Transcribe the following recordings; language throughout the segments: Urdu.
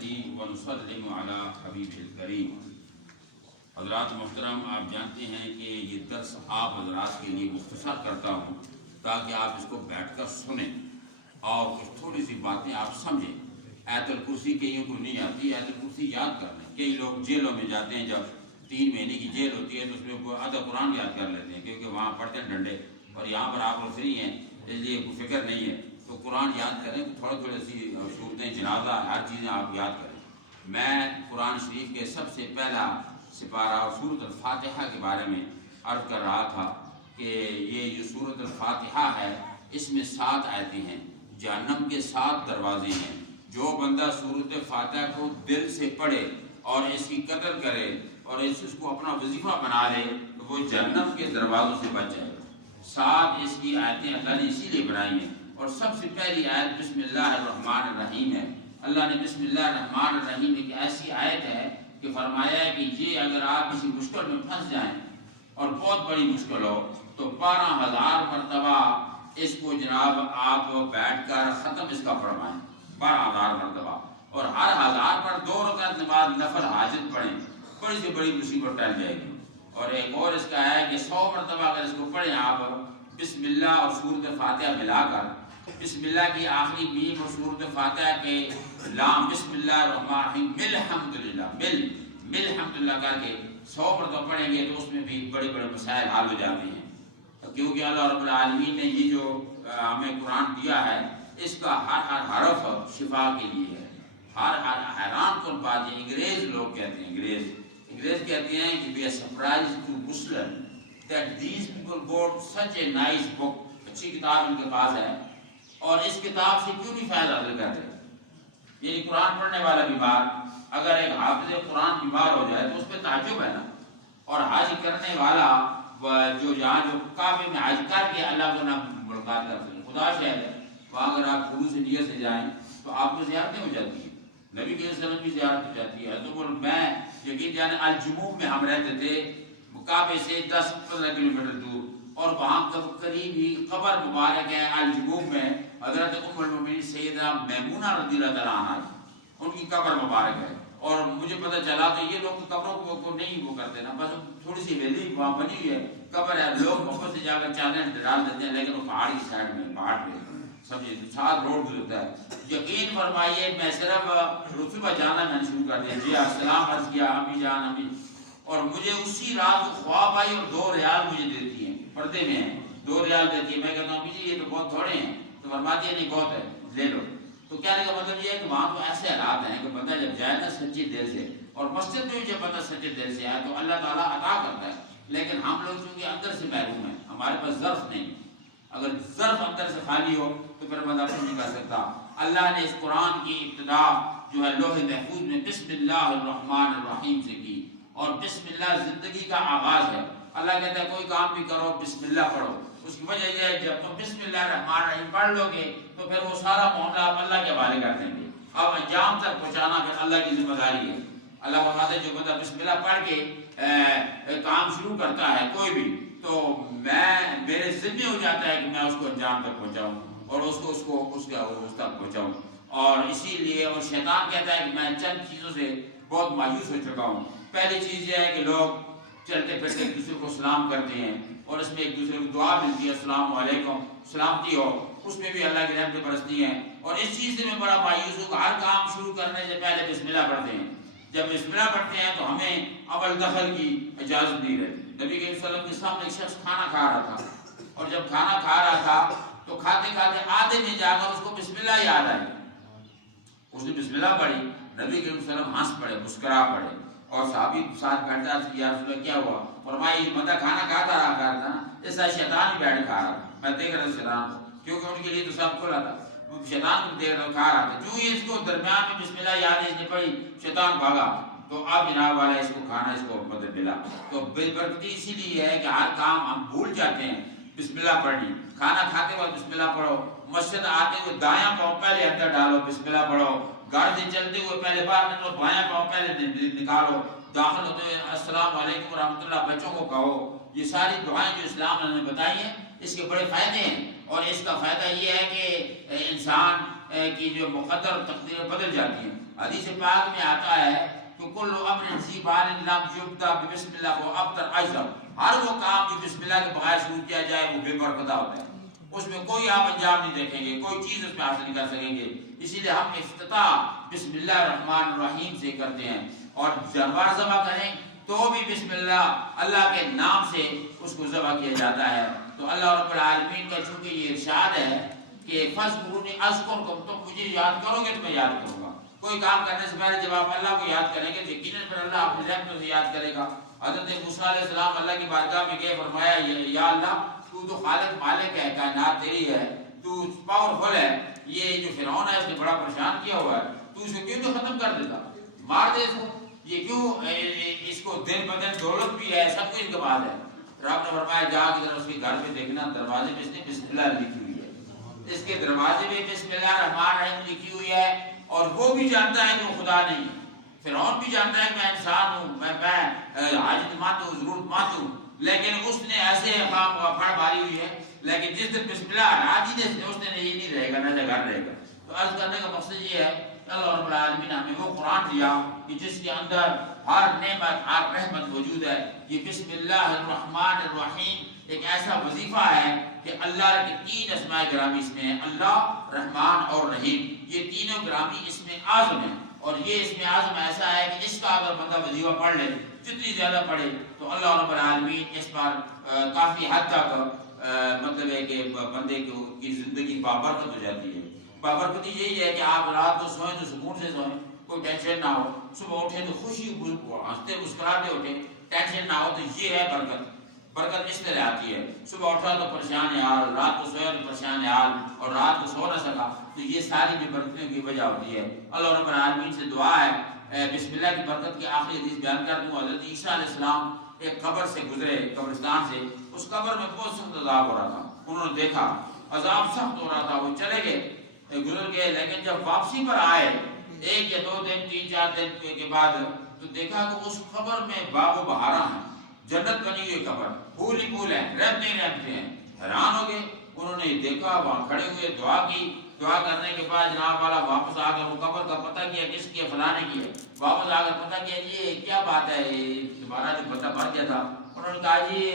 ونصلي ونسلم على حبیبہ الکریم۔ حضرات محترم، آپ جانتے ہیں کہ یہ درس آپ حضرات کے لیے مختصر کرتا ہوں تاکہ آپ اس کو بیٹھ کر سنیں اور کچھ تھوڑی سی باتیں آپ سمجھیں۔ آیت الکرسی کئیوں کو نہیں آتی، آیت الکرسی یاد کر لیں۔ کئی لوگ جیلوں میں جاتے ہیں، جب 3 مہینے کی جیل ہوتی ہے تو اس میں آدھا قرآن یاد کر لیتے ہیں، کیونکہ وہاں پڑھتے ہیں ڈنڈے، اور یہاں پر آپ فری ہیں، اس لیے کوئی فکر نہیں ہے، تو قرآن یاد کریں۔ تھوڑے سی صورتیں، جنازہ، ہر چیزیں آپ یاد کریں۔ میں قرآن شریف کے سب سے پہلا سپارہ اور سورۃ الفاتحہ کے بارے میں عرض کر رہا تھا کہ یہ جو سورۃ الفاتحہ ہے، اس میں 7 آیتیں ہیں، جہنم کے 7 دروازے ہیں۔ جو بندہ سورۃ فاتحہ کو دل سے پڑھے اور اس کی قدر کرے اور اس کو اپنا وظیفہ بنا لے تو وہ جہنم کے دروازوں سے بچ جائے۔ 7 اس کی آیتیں اللہ نے اسی لیے بنائی ہیں، اور سب سے پہلی آیت بسم اللہ الرحمن الرحیم ہے۔ اللہ نے بسم اللہ الرحمن الرحیم ایک ایسی آیت ہے کہ فرمایا ہے کہ یہ اگر آپ کسی مشکل میں پھنس جائیں اور بہت بڑی مشکل ہو تو 12,000 مرتبہ اس کو جناب آپ بیٹھ کر ختم اس کا فرمائیں، 12,000 مرتبہ، اور ہر 1000 پر 2 رکعت نماز نفل حاجت پڑھیں، بڑی سے بڑی مصیبت ٹل جائے گی۔ اور ایک اور اس کا ہے کہ 100 مرتبہ اگر اس کو پڑھیں آپ بسم اللہ اور سورۃ فاتحہ ملا کر، بسم اللہ کی آخری میم اور سورۃ فاتحہ کے لام، بسم اللہ الرحمن الرحیم مل حمدللہ، مل حمدللہ کر کے 100 مرتبہ پڑھیں گے تو اس میں بھی بڑے بڑے مسائل حل ہو جاتے ہیں، کیونکہ اللہ رب العالمین نے یہ جو ہمیں قرآن دیا ہے اس کا ہر حرف شفا کے لیے ہے۔ ہر حیران کن بات ہے، انگریز لوگ کہتے ہیں، انگریز کہتے ہیں کہ we are surprised to Muslim that these people got such a nice book، اچھی کتاب ان کے پاس ہے، اور اس کتاب سے کیوں نہیں فائدہ حاصل کرتے؟ یعنی قرآن پڑھنے والا بیمار، اگر ایک حافظ قرآن بیمار ہو جائے تو اس پہ تعجب ہے نا، اور حج کرنے والا جو کعبے میں حج کر کے اللہ کو نہ ملاقات کر سکے، خدا شاہد ہے، وہاں اگر آپ خلوص نیت سے جائیں تو آپ کو زیارتیں ہو جاتی ہیں، نبی کے وسلم کی زیارت ہو جاتی ہے۔ تو میں یقین جانے الجموم میں ہم رہتے تھے، کعبے سے 10-15 کلومیٹر دور، اور وہاں قریب ہی قبر مبارک ہے الجموم میں، حضرت ام المؤمنین سیدہ میمونہ رضی اللہ تعالیٰ عنہا، ان کی قبر مبارک ہے۔ اور مجھے پتہ چلا تو یہ لوگ قبروں کو نہیں وہ کرتے نا، بس تھوڑی سی ویلی وہاں بنی ہوئی ہے، قبر ہے، لوگ محبت سے جا کر چادریں ڈال دیتے ہیں، لیکن وہ پہاڑ کی سائڈ میں، پہاڑ پہ سمجھے 7 روڈ گزرتا ہے۔ یقین فرمائیے میں صرف رتبہ جانا میں نے شروع کر دیا، جی السلام عرض کیا، امی جان امی، اور مجھے اسی رات خواب آئی اور 2 ریال مجھے دیتی ہیں، پردے میں ہیں، 2 ریال دیتی ہے۔ میں کہتا ہوں امی جی یہ تو بہت تھوڑے ہیں، تو فرماتی ہے نہیں بہت ہے، لے لو۔ تو کہنے کا مطلب یہ ہے کہ وہاں تو ایسے حالات ہیں کہ بندہ جب جائے نا سچی دل سے، اور مسجد میں بھی جب بندہ سچے دل سے آئے تو اللہ تعالیٰ عطا کرتا ہے، لیکن ہم لوگ چونکہ اندر سے محروم ہیں، ہمارے پاس ظرف نہیں، اگر ظرف اندر سے خالی ہو تو پھر بندہ کچھ نہیں کر سکتا۔ اللہ نے اس قرآن کی ابتدا جو ہے لوح محفوظ میں بسم اللہ الرحمن الرحیم سے کی، اور بسم اللہ زندگی کا آغاز ہے۔ اللہ کہتا ہے کوئی کام بھی کرو بسم اللہ پڑھو، اس کی وجہ یہ ہے جب تم بسم اللہ الرحمن الرحیم پڑھ لو گے تو پھر وہ سارا معاملہ آپ اللہ کے حوالے کر دیں گے، اب انجام تک پہنچانا پھر اللہ کی ذمہ داری ہے۔ اللہ فرماتا ہے جو بندہ بسم اللہ پڑھ کے کام شروع کرتا ہے کوئی بھی، تو میرے ذمہ ہو جاتا ہے کہ میں اس کو انجام تک پہنچاؤں اور اس تک پہنچاؤں۔ اور اسی لیے اور شیطان کہتا ہے کہ میں چند چیزوں سے بہت مایوس ہو چکا ہوں۔ پہلی چیز یہ ہے کہ لوگ چلتے پھرتے ایک دوسرے کو سلام کرتے ہیں، اور اس میں ایک دوسرے کو دعا ملتی ہے السلام علیکم، سلامتی ہو، اس میں بھی اللہ کی رحمتیں برستی ہیں۔ اور اس چیز سے میں بڑا مایوس ہوں کہ ہر کام شروع کرنے سے پہلے بسم اللہ پڑھتے ہیں، جب بسم اللہ پڑھتے ہیں تو ہمیں عمل دخل کی اجازت نہیں رہتی۔ نبی کے وسلم کے سامنے ایک شخص کھانا کھا رہا تھا، اور جب کھانا کھا رہا تھا تو کھاتے کھاتے آدھے میں جا کر اس کو بسم اللہ یاد آئی، اس نے بسم اللہ پڑھی، نبی کے وسلم ہنس پڑے، مسکرا پڑے، اور صحابی ساتھ بیٹھتا ہے کہ یا رسول اللہ کیا ہوا؟ فرمایا یہ بندہ کھانا کھاتا رہا کرتا نا، اس طرح شیطان بھی بیٹھ کھا رہا تھا، میں دیکھ رہا تھا شیطان کو، کیونکہ ان کے لیے تو سب کھلا تھا، شیطان کو دیکھ رہا کھا رہا تھا، جو ہی اس کو درمیان میں بسم اللہ یاد اس نے پڑھی شیطان بھاگا، تو اب جناب والا اس کو کھانا اس کو مدد ملا۔ تو بے برکتی اسی لیے ہے کہ ہر کام ہم بھول جاتے ہیں بسم اللہ پڑھنی، کھانا کھاتے وقت بسم اللہ پڑھو، مسجد آتے ہوئے دایاں پاؤں پہلے اندر ڈالو بسم اللہ پڑھو، گھر سے چلتے ہوئے پہلے باہر نکلو بایاں پاؤں پہلے نکالو، داخل ہوتے ہوئے السلام علیکم ورحمۃ اللہ بچوں کو کہو۔ یہ ساری دعائیں جو اسلام نے بتائی ہیں اس کے بڑے فائدے ہیں، اور اس کا فائدہ یہ ہے کہ انسان کی جو مقدر تقدیر بدل جاتی ہیں۔ حدیث پاک میں آتا ہے کہ کل امر ذی بال لم یبدا بسم اللہ و ابتر اجر، ہر وہ کام جو بسم اللہ کے بغیر شروع کیا جائے وہ بے برکت ہوتا ہے، اس میں کوئی آپ انجام نہیں دیکھیں گے، کوئی چیز اس میں حاصل نہیں کر سکیں گے۔ اسی لیے ہم افتتاح بسم اللہ الرحمن الرحیم سے کرتے ہیں، اور جانور ذبح کریں تو بھی بسم اللہ کے نام سے اس کو ذبح کیا جاتا ہے۔ تو اللہ رب العالمین کا چونکہ یہ ارشاد ہے کہ فَاذْكُرُونِی أَذْكُرْکُم، تم مجھے یاد کرو گے تو میں یاد کروں گا۔ کوئی کام کرنے سے پہلے جب آپ اللہ کو یاد کریں گے تو یقیناً پھر اللہ اپنے ذہن سے یاد کرے گا۔ حضرت موسیٰ علیہ السلام اللہ کی بارگاہ میں گئے، فرمایا یا اللہ تو تو خالق مالک ہے، کائنات تیری ہے، تو پاورفل ہے، یہ جو فرعون ہے اس نے بڑا پریشان کیا ہوا ہے، تو اسے کیوں تو ختم کر دیتا، مار دے اس کو، یہ کیوں اس کو دن بدن دولت بھی ہے، سب کچھ اس کے بعد ہے۔ رب نے فرمایا جا کے ذرا اس کے گھر پہ دیکھنا، دروازے میں اس نے بسم اللہ لکھی ہوئی ہے، اس کے دروازے میں بسم اللہ الرحمن الرحیم لکھی ہوئی ہے، اور وہ بھی جانتا ہے کہ وہ خدا نہیں ہے، فرعون بھی جانتا ہے کہ میں انسان ہوں، میں عاجز مند ہوں، ضرورت مند ہوں، لیکن اس نے ایسے اقام کو پھڑ ماری ہوئی ہے۔ لیکن جس دن بسم اللہ راجی نے اس نے یہ نہیں رہے گا، نہ گھر رہے گا۔ تو عرض کرنے کا مقصد یہ ہے کہ اللہ رب العالمین نے ہمیں وہ قرآن دیا کہ جس کے اندر ہر نعمت ہر رحمت موجود ہے۔ یہ بسم اللہ الرحمن الرحیم ایک ایسا وظیفہ ہے کہ اللہ کے تین اسماء گرامی اس میں ہیں، اللہ، رحمان اور رحیم، یہ تینوں گرامی اسم اعظم ہیں، اور یہ اسم اعظم ایسا ہے کہ اس کا اگر بندہ وظیفہ پڑھ لے، جتنی زیادہ پڑھے تو اللہ رب العالمین اس پر کافی حد تک مطلب ہے کہ بندے کی زندگی بابرکت ہو جاتی ہے۔ بابرکتی یہی ہے کہ آپ رات کو سوئیں تو سکون سے سوئیں، کوئی ٹینشن نہ ہو، صبح اٹھیں تو خوشی ہنستے مسکراتے اٹھیں، ٹینشن نہ ہو، تو یہ ہے برکت۔ برکت اس طرح آتی ہے، صبح اٹھا تو پریشان حال، رات کو سویا تو پریشان حال، اور رات کو سو نہ سکا، تو یہ ساری بھی برکتوں کی وجہ ہوتی ہے۔ اللہ رب العالمین سے دعا ہے، بسم اللہ کی برکت کی آخری حدیث بیان کر دوں۔ حضرت عیسیٰ علیہ السلام ایک قبر سے گزرے، قبرستان سے، اس قبر میں بہت سخت عذاب ہو رہا تھا، انہوں نے دیکھا عذاب سخت ہو رہا تھا، وہ چلے گئے، گزر گئے، لیکن جب واپسی پر آئے ایک یا دو دن، تین چار دن کے بعد، تو دیکھا کہ اس قبر میں باغ و بہارا ہیں، جنت بنی ہوئی قبر، پھول ہی پھول ہیں، رحمتیں ہی رحمتیں ہیں۔ حیران ہو گئے، انہوں نے دیکھا، وہاں کھڑے ہوئے، دعا کی، دعا کرنے کے بعد جناب والا واپس آ کر وہ قبر کا پتہ کیا کس کی ہے، فلاں نے کی ہے، واپس آ کر پتہ کیا یہ کیا بات ہے، تمہارا جو بندہ مر گیا تھا، انہوں نے کہا جی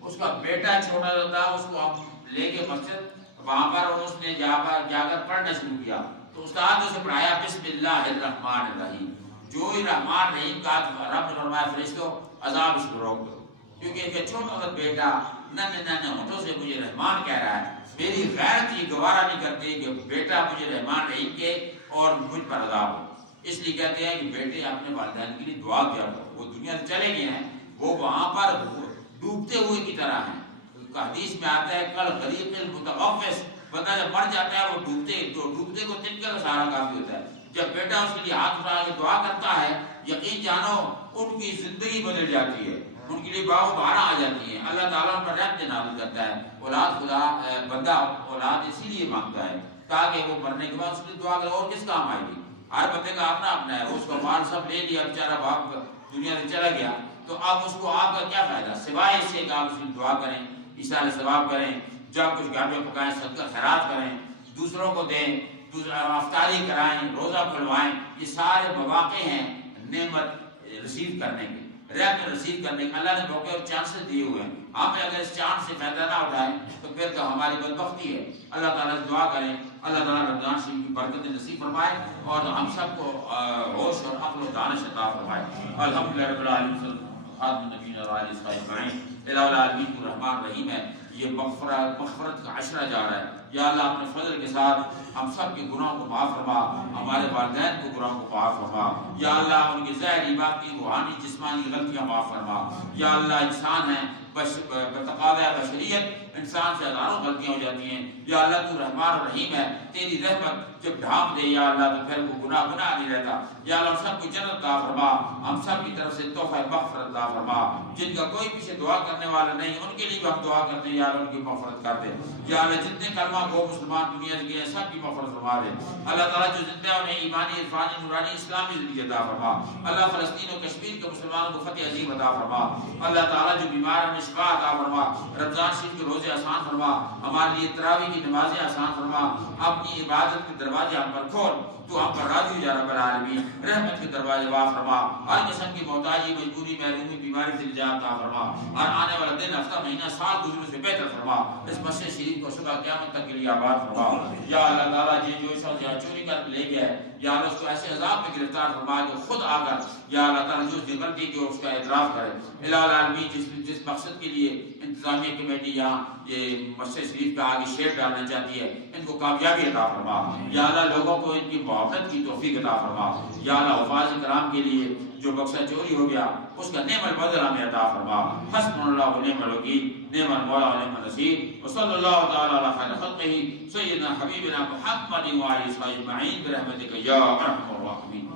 اس کا بیٹا چھوٹا سا تھا، اس کو ہم لے کے مسجد وہاں پر اس نے جا کر پڑھنا شروع کیا، تو استاد نے اسے پڑھایا بسم اللہ الرحمن الرحیم، جو ہی رحمان رحیم کا رب نے فرمایا فرشتوں عذاب اس کو روک دو، کیونکہ ان کا چھوٹا سا بیٹا ننھے ہونٹوں سے مجھے رحمان کہہ رہا ہے، میری غیرت یہ گوارا نہیں کرتی کہ بیٹا مجھے رحمان رحیم کے اور مجھ پر عذاب ہو، اس لیے کہتے ہیں کہ بیٹے اپنے والدین کے لیے دعا کیا کرو، وہ دنیا سے چلے گئے ہیں، وہ وہاں پر ڈوبتے ہوئے کی طرح ہیں۔ حدیث میں آتا ہے کل غریق المتغوث، بندہ جب مر جاتا ہے وہ ڈوبتے کو تن کا سہارا کافی ہوتا ہے، جب بیٹا اس کے لیے ہاتھ اٹھا کے دعا کرتا ہے، یقین جانو ان کی زندگی بدل جاتی ہے، ان کے لیے باغ و بہارا آ جاتی ہے، اللہ تعالیٰ ان پر رحمت نازل کرتا ہے۔ اولاد خدا بندہ اولاد اسی لیے مانگتا ہے تاکہ وہ مرنے کے بعد اس کی دعا کرے، اور کس کام آئے گی؟ ہر بندے کا اپنا اپنا ہے، اس کو مال سب لے لیا، بیچارہ باپ دنیا سے چلا گیا، تو اب اس کو آپ کا کیا فائدہ سوائے اس سے کہ آپ اس کی دعا کریں، ایثار ثواب کریں، جب کچھ گھر میں پکائیں، صدقہ خیرات کریں، دوسروں کو دیں، افطاری کرائیں، روزہ کھلوائیں، یہ سارے مواقع ہیں نعمت ریسیو کرنے کے، رحمت ریسیو کرنے کے، اللہ نے موقع اور چانسز دیے ہوئے ہیں، ہم اگر اس چانس سے فائدہ نہ اٹھائیں تو پھر تو ہماری بدبختی ہے۔ اللہ تعالیٰ سے دعا کریں، اللہ تعالیٰ رمضان شریف کی برکت نصیب فرمائے اور ہم سب کو ہوش اور عقل و دانش عطا فرمائے۔ الحمدللہ رب العالمین، خاتم النبیین و علیہ اجمعین۔ الہ العالمین الرحمن الرحیم ہے، یہ مغفرت کا عشرہ جا رہا ہے، یا اللہ اپنے فضل کے ساتھ ہم سب کے گناہوں کو معاف فرما، ہمارے والدین کو گناہوں کو معاف فرما، یا اللہ ان کی ظاہری باطنی روحانی جسمانی غلطیاں معاف فرما، یا اللہ انسان ہیں بتقاضۂ بشریت انسان سے ہزاروں غلطیاں ہو جاتی ہیں، یا اللہ تو رحمان الرحیم ہے، تیری رحمت جب ڈھانپ دے یا اللہ تو پھر وہ گناہ نہیں رہتا، یا اللہ ہم سب کو جنت عطا فرما، ہم سب کی طرف سے تحفہ مغفرت عطا فرما، جن کا کوئی پیچھے دعا کرنے والا نہیں ان کے لیے بھی ہم دعا کرتے ہیں، یا اللہ ان کی مغفرت کر دے، یا اللہ جتنے کلمہ گو مسلمان دنیا سے گئے سب کی مغفرت فرما دے، اللہ تعالیٰ جو زندہ انہیں ایمانی عرفانی نورانی اسلامی زندگی عطا فرما، اللہ فلسطین و کشمیر کے مسلمانوں کو فتح عظیم عطا فرما، اللہ تعالیٰ جو بیمار ہیں شفا عطا فرما، رمضان شریف کے روزے آسان فرما، ہمارے لیے تراویح کی نمازیں آسان فرما، اپنی عبادت کے دروازے ہم پر کھول، تو ہم پر راضی ہو جا رب العالمین، رحمت کے دروازے وا فرما، ہر قسم کی محتاجی مجبوری محرومی بیماری سے نجات عطا فرما، اور آنے والا دن ہفتہ مہینہ سال گزرنے سے بہتر فرما، اس مسجد شریف کو صبح قیامت تک کے لیے آباد فرما۔ یا اللہ تعالیٰ جو شخص یہاں چوری کر لے گیا ہے یا اللہ اس کو ایسے عذاب میں گرفتار فرما جو خود آ کر یا اللہ تعالیٰ جو اس نے غلطی کی اس کا اعتراف کرے۔ الہ العالمین جس مقصد کے لیے انتظامیہ کمیٹی یہاں یہ مسجد شریف کا آگے شیڈ ڈالنا چاہتی ہے ان کو کامیابی عطا فرما، یا اللہ لوگوں کو ان کی محبت کی توفیق عطا فرما، یا اللہ حفاظ کرام کے لیے جو بکسہ چوری ہو گیا اس کا نعم البدل ہمیں عطا فرما۔ حسبنا اللہ و نعم الوکیل، نعم المولا و نعم النصیر، وصلی اللہ تعالی علی خیر خلقہ سیدنا حبیبنا محمد و آلہ وصحبہ اجمعین برحمتک یا ارحم الراحمین۔